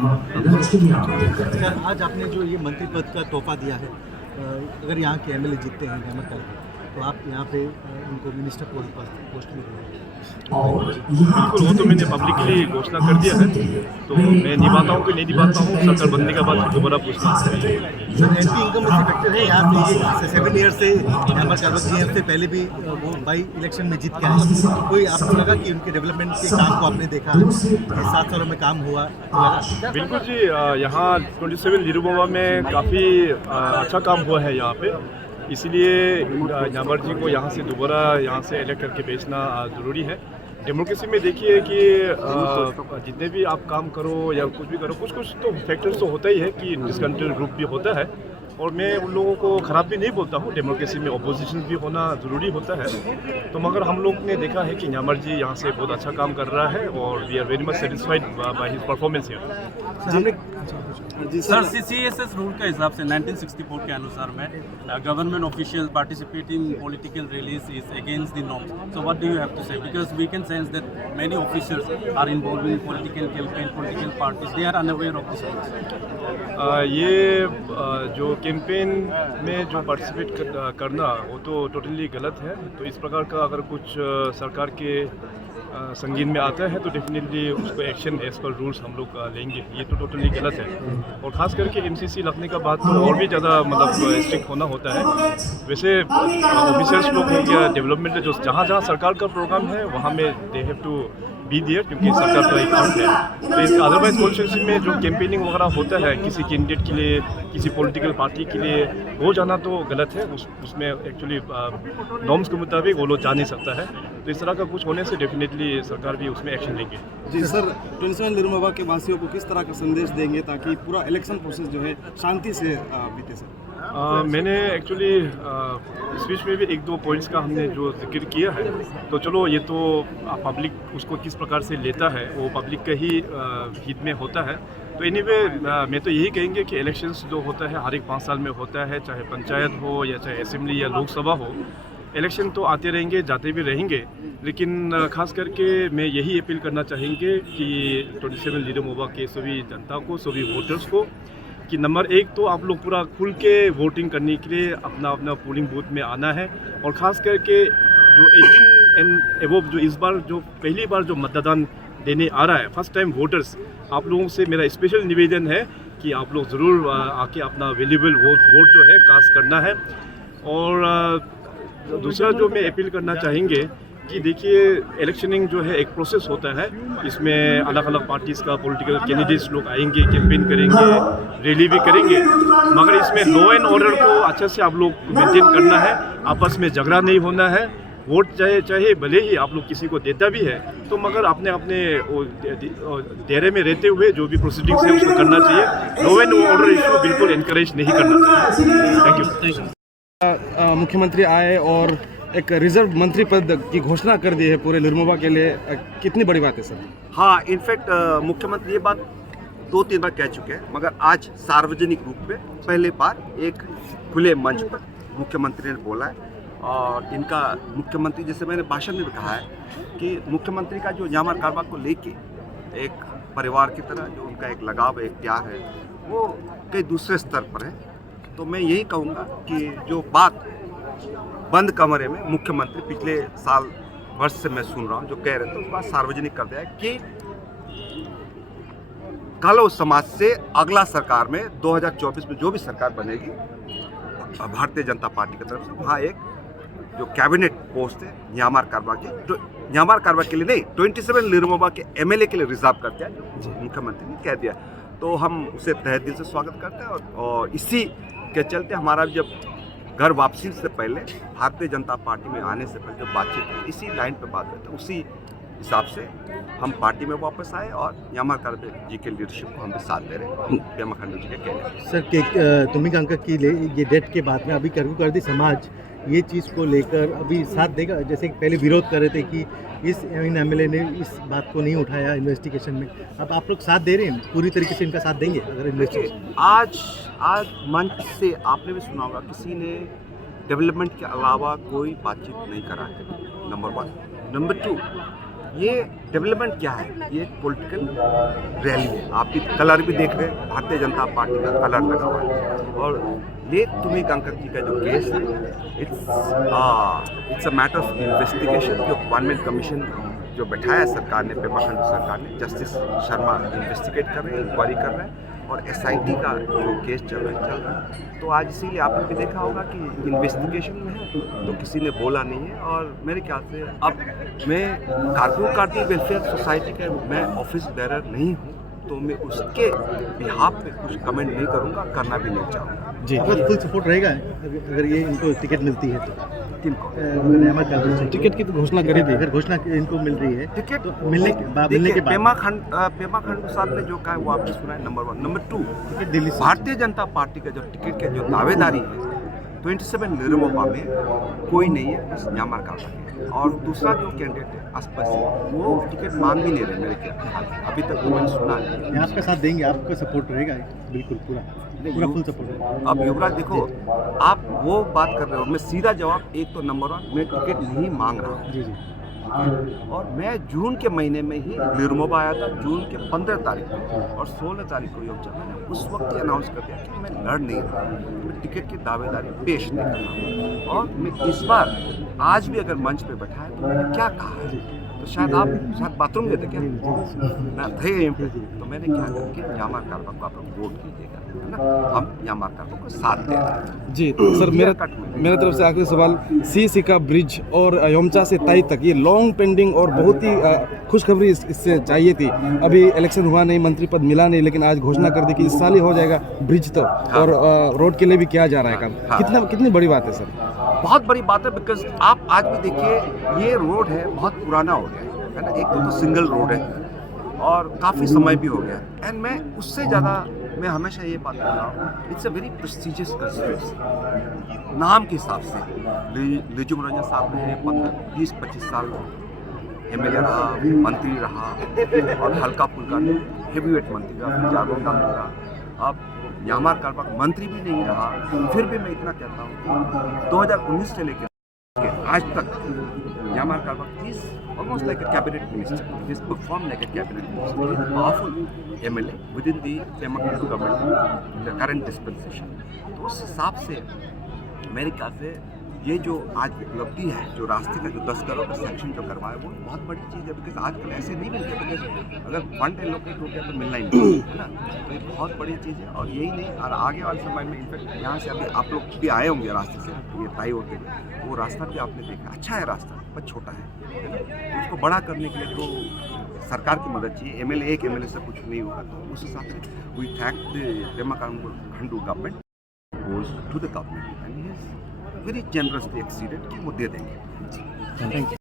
आज आपने जो ये मंत्री पद का तोहफा दिया है, अगर यहाँ के एमएलए जीतते हैं नमक तो आप यहाँ पे उनको मिनिस्टर पोस्ट भी देंगे? बिल्कुल, वो तो मैंने पब्लिकली घोषणा कर दिया है, तो मैं निभाता हूँ कि नहीं निभाता हूँ, सरकार बनने के बाद दोबारा पूछना। सर, एमपी इनकम में फैक्टर है यहाँ पे 7 ईयर से यहाँ पर जी से पहले भी वो बाई इलेक्शन में जीत के आए। कोई आपको लगा कि उनके डेवलपमेंट के काम को आपने देखा, 7 सालों में काम हुआ लगा? बिल्कुल जी, यहाँ 27 लिरुबोवा में काफ़ी अच्छा काम हुआ है यहाँ पे, इसीलिए न्यामर जी को यहाँ से दोबारा यहाँ से इलेक्ट करके भेजना ज़रूरी है। डेमोक्रेसी में देखिए कि जितने भी आप काम करो या कुछ भी करो, कुछ तो फैक्टर्स तो होता ही है कि डिसकंटेंट ग्रुप भी होता है, और मैं उन लोगों को ख़राब भी नहीं बोलता हूँ। डेमोक्रेसी में अपोजिशन भी होना ज़रूरी होता है, तो मगर हम लोग ने देखा है कि न्यामर जी यहाँ से बहुत अच्छा काम कर रहा है और we are very much satisfied by his performance here. जी सर, CCSS रूल के हिसाब से 1964 के अनुसार में government official participating political rallies is against the norms, so what do you have to say, because we can sense that many officers are involve in political campaign, political parties, they are unaware of this rules. ये जो campaign में जो participate करना वो तो totally गलत है, तो इस प्रकार का अगर कुछ सरकार के संगीन में आता है तो डेफिनेटली उसको एक्शन एज पर रूल्स हम लोग लेंगे। ये तो टोटली गलत है, और ख़ास करके MCC लगने का बाद तो और भी ज़्यादा मतलब स्ट्रिक्ट होना होता है। वैसे ऑफिसर्स लोग हो गया, डेवलपमेंट जो जहाँ जहाँ सरकार का प्रोग्राम है वहाँ में they have to be there, क्योंकि सरकार का अकाउंट है। तो इसका अदरवाइज कॉन्स्टिट्यूंसी में जो कैंपेनिंग वगैरह होता है किसी कैंडिडेट के लिए, किसी पॉलिटिकल पार्टी के लिए, वो जाना तो गलत है। उसमें एक्चुअली नॉर्म्स के मुताबिक वो लोग जा नहीं सकता है, तो इस तरह का कुछ होने से डेफिनेटली सरकार भी उसमें एक्शन लेंगे। जी सर, 27 लिरुबोवा के वासियों को किस तरह का संदेश देंगे ताकि पूरा इलेक्शन प्रोसेस जो है शांति से बीते सर? मैंने एक्चुअली स्पीच में भी 1-2 पॉइंट्स का हमने जो जिक्र किया है, तो चलो ये तो पब्लिक उसको किस प्रकार से लेता है वो पब्लिक का ही हित में होता है। तो एनीवे मैं तो यही कहेंगे कि इलेक्शंस जो होता है हर एक 5 साल में होता है, चाहे पंचायत हो या चाहे असेंबली या लोकसभा हो, इलेक्शन तो आते रहेंगे जाते भी रहेंगे, लेकिन खास करके मैं यही अपील करना चाहेंगे कि 27 लिरुबोवा के सभी जनता को, सभी वोटर्स को, कि नंबर 1 तो आप लोग पूरा खुल के वोटिंग करने के लिए अपना अपना पोलिंग बूथ में आना है, और ख़ास करके जो 18 एंड एबव जो इस बार जो पहली बार जो मतदान देने आ रहा है, फर्स्ट टाइम वोटर्स, आप लोगों से मेरा स्पेशल निवेदन है कि आप लोग ज़रूर आके अपना वैल्यूएबल वोट जो है कास्ट करना है। और दूसरा जो मैं अपील करना चाहेंगे कि देखिए इलेक्शनिंग जो है एक प्रोसेस होता है, इसमें अलग अलग पार्टीज़ का पॉलिटिकल कैंडिडेट्स लोग आएंगे, कैंपेन करेंगे, रैली भी करेंगे, मगर इसमें लॉ एंड ऑर्डर को अच्छे से आप लोग मेंटेन करना है, आपस में झगड़ा नहीं होना है। वोट चाहे भले ही आप लोग किसी को देता भी है, तो मगर अपने दायरे में रहते हुए जो भी प्रोसीडिंग्स है उसको करना चाहिए। लॉ एंड ऑर्डर इशू बिल्कुल इनकरेज नहीं करना चाहिए। Thank you. मुख्यमंत्री आए और एक रिजर्व मंत्री पद की घोषणा कर दी है पूरे लिरुबोवा के लिए, कितनी बड़ी बात है सर? हाँ, इनफैक्ट मुख्यमंत्री ये बात 2-3 बार कह चुके हैं, मगर आज सार्वजनिक रूप में पहले बार एक खुले मंच पर मुख्यमंत्री ने बोला है। और इनका मुख्यमंत्री, जैसे मैंने भाषण में भी कहा है कि मुख्यमंत्री का जो न्यामर कारवा को लेके एक परिवार की तरह जो उनका एक लगाव है, एक प्यार है, वो कई दूसरे स्तर पर है। तो मैं यही कहूँगा कि जो बात बंद कमरे में मुख्यमंत्री पिछले साल वर्ष से मैं सुन रहा हूँ जो कह रहे थे, उस बात सार्वजनिक कर दिया है कि कल उस समाज से अगला सरकार में 2024 में जो भी सरकार बनेगी भारतीय जनता पार्टी की तरफ से, वहाँ एक जो कैबिनेट पोस्ट है न्यामर कारवा की, तो न्यामर कारवा के लिए नहीं, 27 लिरुबोवा के MLA के लिए रिजर्व करते हैं, मुख्यमंत्री ने कह दिया। तो हम उसे तहे दिल से स्वागत करते हैं, और इसी के चलते हमारा जब घर वापसी से पहले, भारतीय जनता पार्टी में आने से पहले जो बातचीत इसी लाइन पर बात करते हैं, उसी हिसाब से हम पार्टी में वापस आए और न्यामर कारवा जी के लीडरशिप को हम भी साथ दे रहे हैं, पेमा खांडू जी के कहने। सर, तुम्ही कांका की ये डेट के बाद में अभी करदी समाज ये चीज़ को लेकर अभी साथ देगा? जैसे पहले विरोध कर रहे थे कि इस MLA ने इस बात को नहीं उठाया इन्वेस्टिगेशन में, अब आप लोग साथ दे रहे हैं, पूरी तरीके से इनका साथ देंगे अगर इन्वेस्टिगेशन? आज मंच से आपने भी सुना होगा, किसी ने डेवलपमेंट के अलावा कोई बातचीत नहीं करा है, नंबर 1। नंबर 2, ये डेवलपमेंट क्या है? ये एक पॉलिटिकल रैली है। आप भी कलर भी देख रहे हैं, भारतीय जनता पार्टी का कलर लगा हुआ है। और ये तुम्हें कंकर जी का जो केस है, it's a matter of investigation. जो वन मैन कमीशन जो बैठाया सरकार ने, पेमा खांडू सरकार ने, जस्टिस शर्मा इन्वेस्टिगेट कर रहे हैं, इंक्वायरी कर रहे हैं, और एसआईटी का जो केस चल रहा है। तो आज इसीलिए आपने भी देखा होगा कि इन्वेस्टिगेशन में है, तो किसी ने बोला नहीं है। और मेरे ख्याल से अब मैं कारकुन वेलफेयर सोसाइटी का मैं ऑफिस बेरर नहीं हूँ, तो मैं उसके बिहाफ पे कुछ कमेंट नहीं करूँगा, करना भी नहीं चाहूँगा। जी, आपका फुल सपोर्ट रहेगा अगर ये इनको टिकट मिलती है तो? किनको? न्यामर कारकुन से टिकट की तो घोषणा करी थी। अगर घोषणा इनको मिल रही है टिकट तो मिलने के बाद पेमा खांडू साहब ने जो कहा है वो आपने सुना है, नंबर 1। नंबर 2, टिकट दिल्ली से भारतीय जनता पार्टी का जो टिकट का जो दावेदारी है 27 निरमोपा में कोई नहीं है, बस न्यामर कारकुन है। और दूसरा जो कैंडिडेट है अस्पष्ट, वो टिकट मांग भी नहीं रहे मेरे ख्याल से, अभी तक तो मैंने सुना है। ये आपका साथ देंगे, आपका सपोर्ट रहेगा बिल्कुल पूरा फुल सपोर्ट है। अब युवराज देखो, आप वो बात कर रहे हो, मैं सीधा जवाब, एक तो नंबर 1 मैं टिकट नहीं मांग रहा हूँ। जी जी, और मैं जून के महीने में ही निरमोबा आया था, जून के 15 तारीख को, और 16 तारीख को योगचा मैंने उस वक्त ही अनाउंस कर दिया कि मैं लड़ नहीं रहा, मैं टिकट की दावेदारी पेश नहीं कर रहा। और मैं इस बार आज भी अगर मंच पे बैठा है तो मैंने क्या कहा है, तो शायद आप बाथरूम गए थे क्या ना थे यहीं पे, तो मैंने क्या कहा कि न्यामर कारकुन को आप लोग वोट कीजिएगा, है ना। हम न्यामर कारकुन को साथ दे रहे हैं। जी सर, मेरा तरफ से आखिरी सवाल, सीसी का ब्रिज और योमचा से ताई तक ये लॉन्ग पेंडिंग और बहुत ही खुशखबरी इससे चाहिए थी। अभी इलेक्शन हुआ नहीं, मंत्री पद मिला नहीं, लेकिन आज घोषणा कर दी कि इस साल ही हो जाएगा ब्रिज तो, और रोड के लिए भी किया जा रहा है काम। कितनी बड़ी बात है सर? बहुत बड़ी बात है, बिकॉज आप आज भी देखिए ये रोड है बहुत पुराना हो गया है ना। एक तो सिंगल रोड है और काफ़ी समय भी हो गया, एंड मैं उससे ज़्यादा मैं हमेशा ये बात कर रहा हूँ, it's a very prestigious constituency नाम के हिसाब से। लिजुम रंजन साहब ने 15-20-25 साल एमएलए रहा, मंत्री रहा, और हल्का फुल्का हेवीवेट मंत्री रहा, फिर जागोंडा में रहा। अब न्यामर कारकुन मंत्री भी नहीं रहा, फिर भी मैं इतना कहता हूँ कि 2019 से लेकर आज तक न्यामर कारकुन is almost like a cabinet minister. He has performed like a cabinet minister. He is a powerful MLA within the Pema Khandu government in the current dispensation. तो उस हिसाब से मेरे ख्याल से ये जो आज उपलब्धि है, जो रास्ते का जो 10 करोड़ का सेक्शन जो करवाया, वो बहुत बड़ी चीज़ है, बिकॉज आजकल ऐसे नहीं मिलते, बिकॉज अगर फंड एलोकेट हो गया तो मिलना ही नहीं है ना। तो ये बहुत बड़ी चीज़ है, और यही नहीं, और आगे वाले समय में इनफैक्ट यहाँ से अभी आप लोग भी आए होंगे रास्ते से, ये तय होते हुए, वो रास्ता भी आपने देखा, अच्छा है रास्ता, पर छोटा है ना। तो उसको बड़ा करने के लिए तो सरकार की मदद चाहिए। एक एमएलए से कुछ नहीं होगा, तो उस हिसाब से we thank the Pema Khandu government goes to the government and he is very generously acceded कि वो दे देंगे। Thank you.